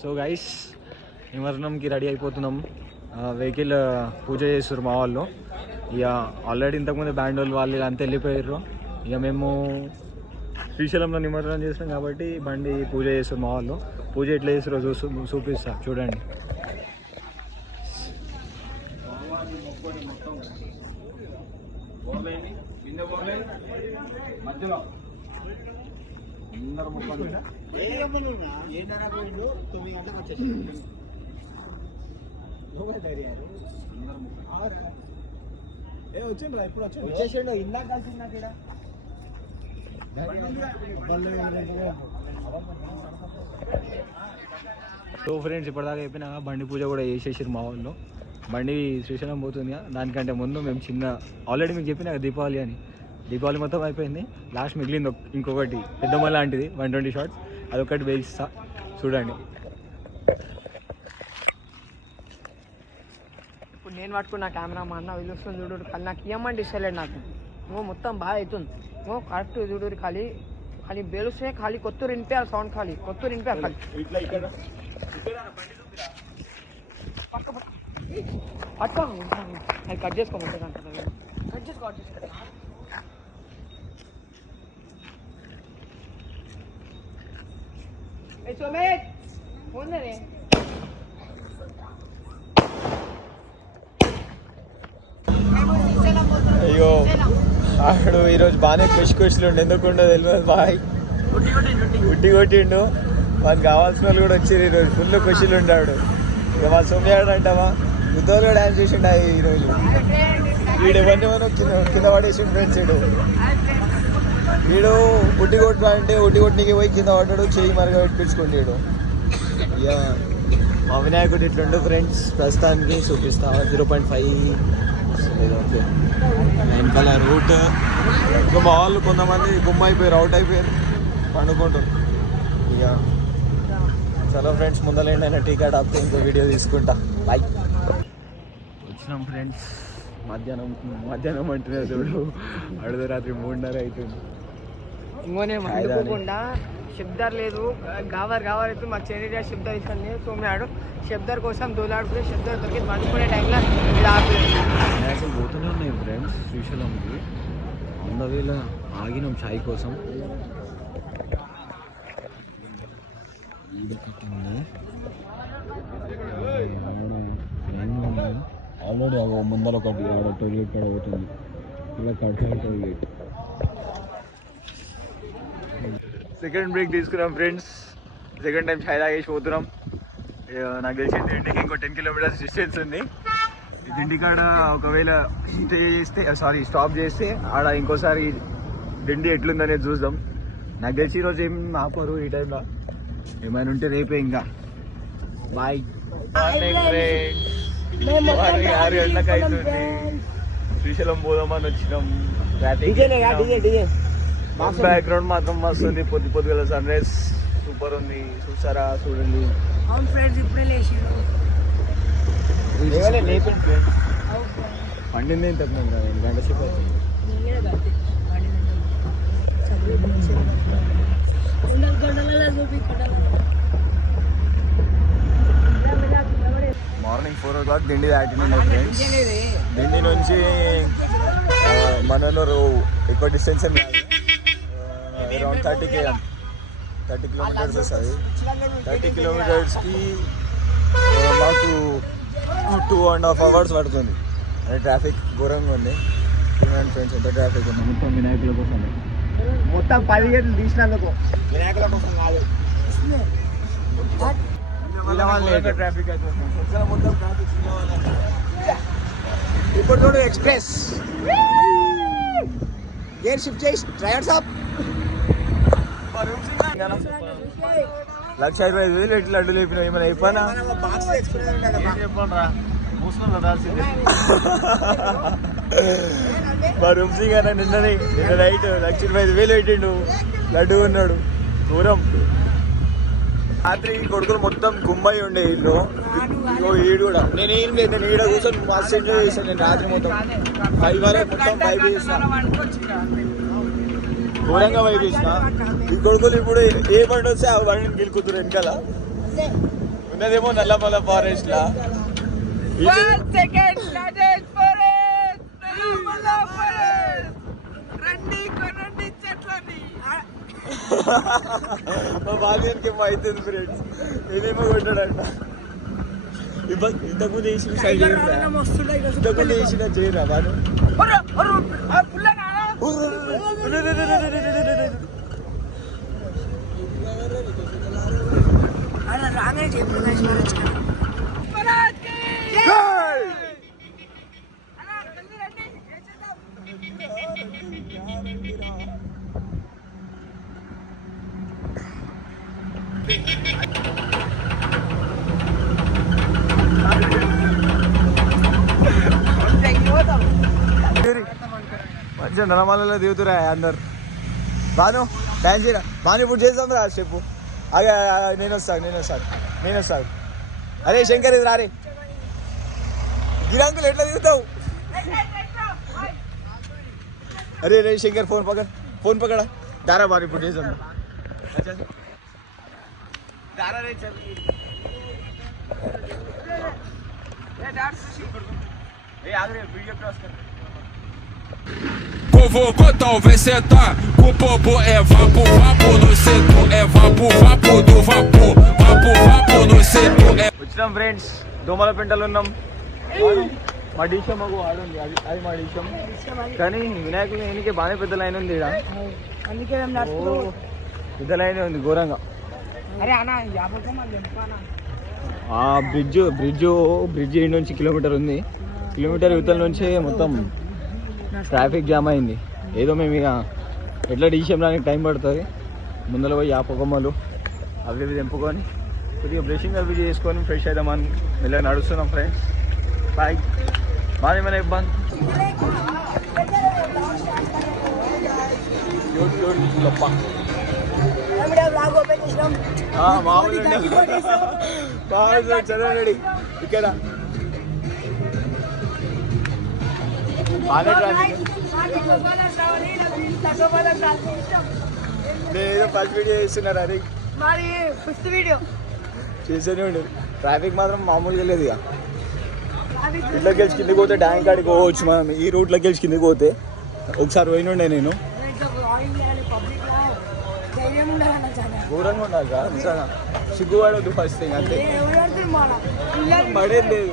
So guys నిమజ్జనంకి ready అయిపోతున్నాం. Vehicle పూజ చేస్తారు మా వాళ్ళు. ఇక ఆల్రెడీ ఇంతకుముందు బ్యాండ్ వాళ్ళు అంతా వెళ్ళిపోయారు. ఇక మేము శ్రీశైలంలో నిమజ్జనం చేస్తాం కాబట్టి బండి పూజ చేస్తారు మా వాళ్ళు. పూజ ఎట్లా చేస్తారో చూపిస్తా చూడండి. వచ్చిండ్రా ఇప్పుడు వచ్చేసిండు ఇందాక కలిసి ఇక్కడ. సో ఫ్రెండ్స్ ఇప్పటిదాకా అయిపోయినా బండి పూజ కూడా చేసేసారు మా వాళ్ళు. బండి శ్రీశైలం పోతుంది. దానికంటే ముందు మేము ఆల్రెడీ మీకు చెప్పిన దీపావళి అని. దీపావళి మొత్తం అయిపోయింది. లాస్ట్ మిగిలింది ఇంకొకటి పెద్దమ్మ లాంటిది 120 షాట్స్. అదొకటి వేయిస్తా చూడండి. ఇప్పుడు నేను పట్టుకున్న కెమెరా మా అన్న చూస్తుంది చూడు. ఖాళీ నాకు ఇవ్వమంటే ఇస్తలేడు నాకు. నువ్వు మొత్తం బాగా అవుతుంది. నువ్వు కరెక్ట్ చూడు. ఖాళీ ఖాళీ బేలుస్తే ఖాళీ కొత్తూరు వినిపించాలి సౌండ్. ఖాళీ కొత్తూరు వినిపించాలి. పట్టుకో అది కట్ చేసుకోమంటే కట్ చేసుకో. అయ్యో ఆడు ఈరోజు బాగానే ఖుషి ఉండే. ఎందుకుండో తెలియదు. బాయ్ ఉట్టి కొట్టిండు. మనకు కావాల్సిన వాళ్ళు కూడా వచ్చారు ఈరోజు. ఫుల్ ఖుషిలు ఉండాడు. ఇక మా సోమ్యాడు అంటావా ఉద్దోలు డ్యాన్స్ చేసిండు ఈరోజు. వీడు ఎవరిని కింద పడేసి ఫ్రెండ్స్. వీడు ఉట్టి కొట్టు అంటే ఉట్టి కొట్టికి పోయి కింద పడ్డాడు. చెయ్యి మరగా పెట్టించుకుంటాడు. ఇక మా వినాయకుడు ఇట్లుండు ఫ్రెండ్స్. ప్రస్తుతానికి చూపిస్తా 0.5 ఓకే 9 కలర్ రూట్. ఇంకా మా వాళ్ళు కొంతమంది గుమ్మ అయిపోయారు, అవుట్ అయిపోయారు, పండుకుంటారు. ఇక చలో ఫ్రెండ్స్ ముందలేండి. అయినా టీ కార్డ్ ఆపితే ఇంకో వీడియో తీసుకుంటా. బాయ్. వచ్చినాం ఫ్రెండ్స్. మధ్యాహ్నం అంటున్నా చూడు. అర్ధరాత్రి 3:30 అవుతుంది. ఇంకోనే అనుకోకుండా శబ్దార్ లేదు. గావర్ అయితే మాకు చెన్నై శబ్దార్ ఇస్తాను సోమ్యాడు. శబ్దార్ కోసం దోలాడుకునే శబ్దార్ దొరికి పండుకునే టైంలో వినాయకులు పోతూనే ఉన్నాయి ఫ్రెండ్స్ శ్రీశైలంకి. అందవేళ ఆగినాం ఛాయ్ కోసం. ఆల్రెడీ ముందర ఒకటి టోయిలెట్ కూడా పోతుంది. ఇలా కడతారు టోయిలెట్. సెకండ్ బ్రేక్ తీసుకున్నాం ఫ్రెండ్స్. సెకండ్ టైం ఛాయ్ తాగేసి పోతున్నాం. నాకు తెలిసి దిండికి ఇంకో 10 కిలోమీటర్స్ డిస్టెన్స్ ఉంది. దిండి కాడ ఒకవేళ స్టాప్ చేస్తే ఆడ ఇంకోసారి దిండి ఎట్లుందనేది చూద్దాం. నాకు తెలిసి ఈరోజు ఏం ఆపరు ఈ టైంలో. ఏమైనా ఉంటే రేపే. ఇంకా బాయ్. మార్నింగ్ ఫ్రెండ్స్ 6 గంటలకు అవుతుంది. శ్రీశైలం పోదామని వచ్చినాం. బ్యాక్గ్రౌండ్ మాత్రం మస్తు ఉంది. పొద్దుగల సన్ రైజ్ సూపర్ ఉంది. చూసారా చూడండి. పండింది ఇంతకుముందు గంట సేపు అవుతుంది. మార్నింగ్ 4 o'clock దిండి దాటినండి ఫ్రెండ్స్. దిండి నుంచి మనలో ఎక్కువ డిస్టెన్స్ ఏం కాదు. అరౌండ్ 30 కిలోమీటర్స్ వస్తుంది. 30 కిలోమీటర్స్కి మాకు 2.5 hours పడుతుంది. అది ట్రాఫిక్ ఘోరంగా ఉంది. చూడండి ఫ్రెండ్స్ ఎంత ట్రాఫిక్ ఉంది. మొత్తం వినాయకుల కోసం. మొత్తం 10 గేట్లు తీసినందుకు వినాయకుల కోసం కాదు. ట్రాఫిక్ అవుతుంది. మొత్తం ట్రాఫిక్. ఇప్పుడు చూడు ఎక్స్ప్రెస్ గేర్ షిఫ్ట్ చేసి డ్రైవర్స్ అప్ 1,25,000 ఎట్లా లడ్డు లేపినా ఏమైనా అయిపోయినా మా రూమ్సీ గారు నిన్న నైట్ 1,25,000 పెట్టిండు. లడ్డు ఉన్నాడు దూరం. రాత్రి కొడుకులు మొత్తం గుమ్మయి ఉండే ఇల్లు. ఈడు కూడా నేను ఏం లేదు. నేను ఈడ కూర్చొని మస్తు ఎంజాయ్ చేశాను. నేను రాత్రి మొత్తం 5 వరకు మొత్తం 5 చేసిన. ఘోరంగా వైపు ఇచ్చిన. ఈ కొడుకులు ఇప్పుడు ఏ బండి వస్తే ఆ బండిని గెలుకుతున్నారు వెనకాల. ఉన్నదేమో నల్లమల ఫారెస్ట్ లా. మా బాల్యానికి ఏమో అవుతుంది ఫ్రెండ్స్, ఇదేమో కొట్టాడంట. ఇంతకుముందు వేసిన ఇంతకుముందు వేసిన చేయరా వాడు. మంచిగా నలమలలో దిగుతురా అందరు. బాను డాన్స్ చేయరా బాను, ఇప్పుడు చేద్దాం రా స్టెప్. అగే నేను వస్తాను. అరే శంకర్ ఇది రారే, గిరాంకులు ఎట్లా దిగుతావు? అరే రే శంకర్ ఫోన్ పక్కడా దారా బాను, ఇప్పుడు చేద్దాం. Povo talvez cê tá com popo é vapo no setor é vapo do vapo no setor é. వచ్చినాం ఫ్రెండ్స్, దోమల పెంటలు ఉన్నాం. మా డీషం మాకు ఆడుంది, అది మా డీషం. కానీ వినాయకులు ఎన్నికే బాగానే పెద్ద లైన్ ఉంది ఇక్కడ, పెద్ద లైన్ ఉంది ఘోరంగా. ఆ బ్రిడ్జ్ నుంచి కిలోమీటర్ ఉంది. కిలోమీటర్ యువతల నుంచి మొత్తం ట్రాఫిక్ జామ్ అయింది. ఏదో మేము ఇక ఎట్లా డీసీఎం రానికి టైం పడుతుంది. ముందర పోయి ఆ పొగమ్మలు అవి ఇవి తెంపుకొని కొద్దిగా బ్రషింగ్ అవి చేసుకొని ఫ్రెష్ అవుదామని మెల్లగా నడుస్తున్నాం ఫ్రెండ్స్. బాయ్ బాగా ఏమైనా ఇబ్బంది గొప్ప మామూలు చదవండి ఇక్కడ బాగా ట్రాఫిక్. నేనేదో ఫస్ట్ వీడియో చేస్తున్నారు, అది చేస్తూనే ఉండు. ట్రాఫిక్ మాత్రం మామూలుగా లేదు. ఇక ఇట్లోకి వెళ్ళి కిందకి పోతే డ్యాంక్ కాడికి పోవచ్చు మనం. ఈ రూట్లోకి వెళ్ళి కిందకి పోతే ఒకసారి పోయినుండే నేను. ఘోరంగా ఉండాలి కదా నిజంగా, సిగ్గుపడద్దు ఫస్ట్ థింగ్. అంతే పడేది లేదు.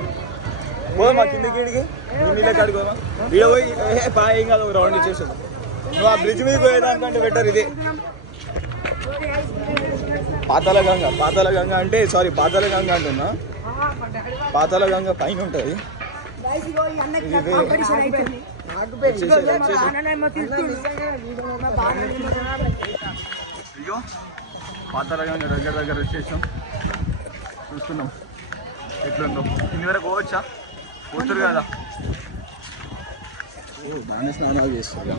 పోదమ్మా కిందకి ఇడికి నీళ్ళ కాడుకోమా, ఈడ పోయి ఏం కాదు ఒక రౌండ్ ఇచ్చేసాడు. నువ్వు ఆ బ్రిడ్జ్ మీద పోయేదానికంటే బెటర్ ఇదే. పాతాళ గంగ అంటే సారీ పాతాళ గంగ అంటున్నా. పాతాళ గంగ పైన ఉంటుంది. అయ్యో పాతాళ గంగ దగ్గర వచ్చేసాం. చూస్తున్నాం ఎట్లుందో. ఇన్ని వరకు పోవచ్చా? పోతురు కదా, బాగానే స్నానాలు చేస్తారు.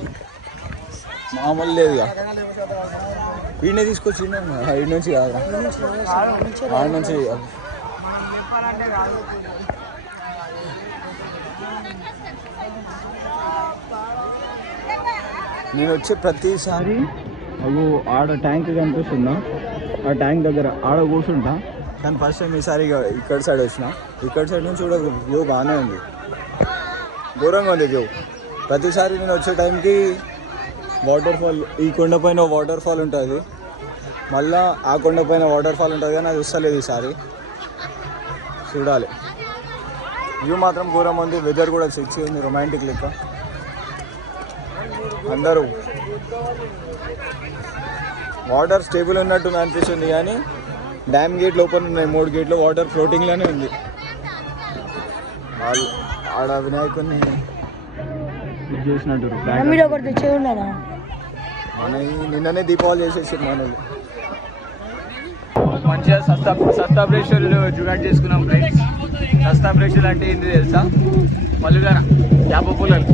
మామూలు లేదు ఇక. వీడినే తీసుకొచ్చి ఇటు నుంచి కాదు, ఆడ నుంచి. నేను వచ్చే ప్రతిసారి అవి ఆడ ట్యాంక్ కనిపిస్తుందా, ఆ ట్యాంక్ దగ్గర ఆడ కూర్చుంటా. కానీ ఫస్ట్ టైం ఈసారి ఇక్కడ సైడ్ వచ్చిన. ఇక్కడ సైడ్ నుంచి కూడా వ్యూ బాగానే ఉంది, ఘోరంగా ఉంది వ్యూ. ప్రతిసారి నేను వచ్చే టైంకి వాటర్ ఫాల్, ఈ కొండపైన వాటర్ ఫాల్ ఉంటుంది, మళ్ళీ ఆ కొండపైన వాటర్ ఫాల్ ఉంటుంది. కానీ అది వస్తలేదు ఈసారి, చూడాలి. వ్యూ మాత్రం ఘోరం ఉంది. వెదర్ కూడా సెక్సీ ఉంది, రొమాంటిక్ లెక్క. అందరూ వాటర్ స్టేబుల్ ఉన్నట్టు అనిపిస్తుంది. కానీ డ్యామ్ గేట్లు ఓపెన్ ఉన్నాయి, 3 గేట్లు. వాటర్ ఫ్లోటింగ్లోనే ఉంది. ఆడ వినాయకుడిని ఇది చేసినట్టు మన నిన్ననే దీపావళి చేసేసారు మనలు. మంచిగా సస్తాబ్రేషన్లు జుగాట్ చేసుకున్నాం ఫ్రెండ్స్. సస్తాబ్రేషన్ అంటే ఏంటి తెలుసా? పలుగార యాప పూలలు.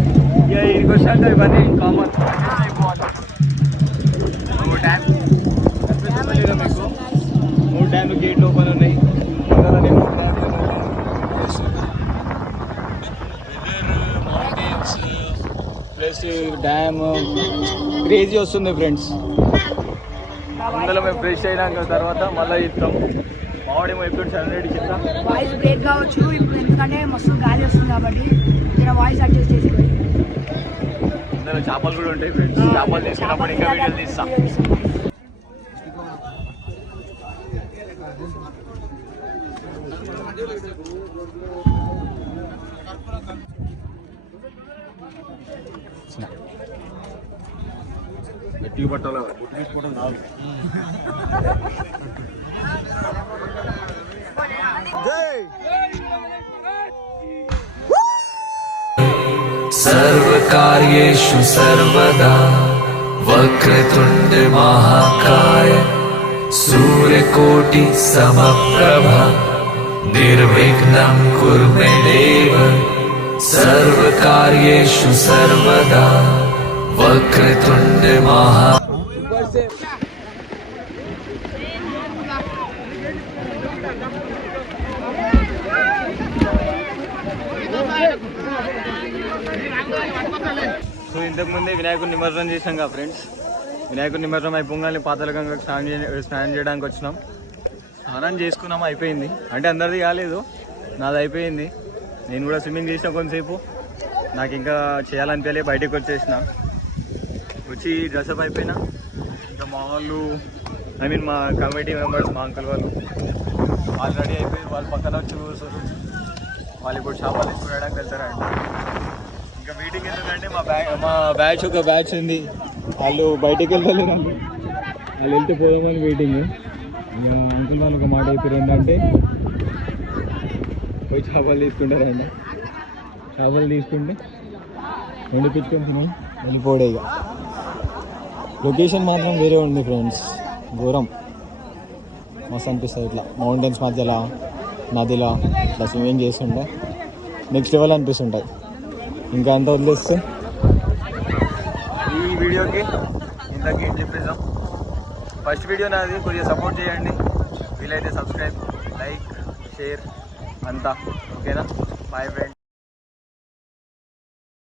ఇక ఇదికి వచ్చాక ఇవన్నీ కామన్. డ్యామ్ కనిపిస్తుందా మీకు? 3 డ్యామ్లు గేట్లు ఓపెన్ ఉన్నాయి. ప్లస్ డ్యామ్ క్రేజీ వస్తుంది ఫ్రెండ్స్. అందులో మేము ఫ్రెష్ అయినాక తర్వాత మళ్ళీ ఇస్తాం. మా మావాడేమో ఎప్పుడు 7 చిత్ర వాయిస్ బ్రేక్ కావచ్చు ఇప్పుడు, ఎందుకంటే మస్తు గాలి వస్తుంది కాబట్టి ఇలా వాయిస్ అడ్జస్ట్ చేసుకోండి. ఇందులో చేపలు కూడా ఉంటాయి ఫ్రెండ్స్. చేపలు తీసుకున్నప్పుడు ఇంకా వీడియోలు తీస్తా. గట్టిగా పట్టాలి, గుడ్డు తీసుకోవడం కాదు. सर्वकार्येषु सर्वदा वक्रतुण्ड महाकाय सूर्यकोटि समप्रभा निर्विघ्नं कुरु मे देव सर्वकार्येषु सर्वदा वक्रतुण्ड महा సో ఇంతకుముందే వినాయకుడి నిమజ్జనం చేసినాం కదా ఫ్రెండ్స్. వినాయకుడి నిమజ్జనం అయిపోగానే పాతాళ గంగకు స్నానం చేయడానికి వచ్చినాం. స్నానం చేసుకున్నాం, అయిపోయింది. అంటే అందరిది కాలేదు, నాది అయిపోయింది. నేను కూడా స్విమ్మింగ్ చేసిన కొంతసేపు, నాకు ఇంకా చేయాలనిపించలే, బయటకు వచ్చేసిన. వచ్చి డ్రెస్అప్ అయిపోయినా. ఇంకా మా వాళ్ళు మా కమిటీ మెంబర్స్, మా అంకుల్ వాళ్ళు రెడీ అయిపోయి వాళ్ళు పక్కన వచ్చి కూర్చొని వాళ్ళు ఇప్పుడు చేపలు తీసుకురావడానికి వెళ్తారంట. ఇంకా మీటింగ్ ఎందుకంటే మా బ్యాచ్ ఒక బ్యాచ్ ఉంది, వాళ్ళు బయటికి వెళ్తారు. వాళ్ళు వెళ్తే పోదామని మీటింగ్. ఇక అంకుల్ వాళ్ళు ఒక మాట అయిపోయారు, ఏంటంటే పోయి చేపలు తీసుకుంటారంట. చేపలు తీసుకుంటే వండిపించుకొని తిని వెళ్ళిపోడే. ఇక లొకేషన్ మాత్రం వేరే ఉంది ఫ్రెండ్స్, ఘోరం. మస్తు అనిపిస్తుంది ఇట్లా మౌంటైన్స్ మధ్యలో నదిలో ఇట్లా స్విమ్మింగ్ చేస్తుంటే నెక్స్ట్ లెవెల్ అనిపిస్తుంటాయి. ఇంకా అంతా వదిలేస్తే ఈ వీడియోకి ఇంతకీ ఏం చెప్పేద్దాం. ఫస్ట్ వీడియో నాది, కొద్దిగా సపోర్ట్ చేయండి. వీలైతే సబ్స్క్రైబ్, లైక్, షేర్ అంతా ఓకేనా. Bye friends.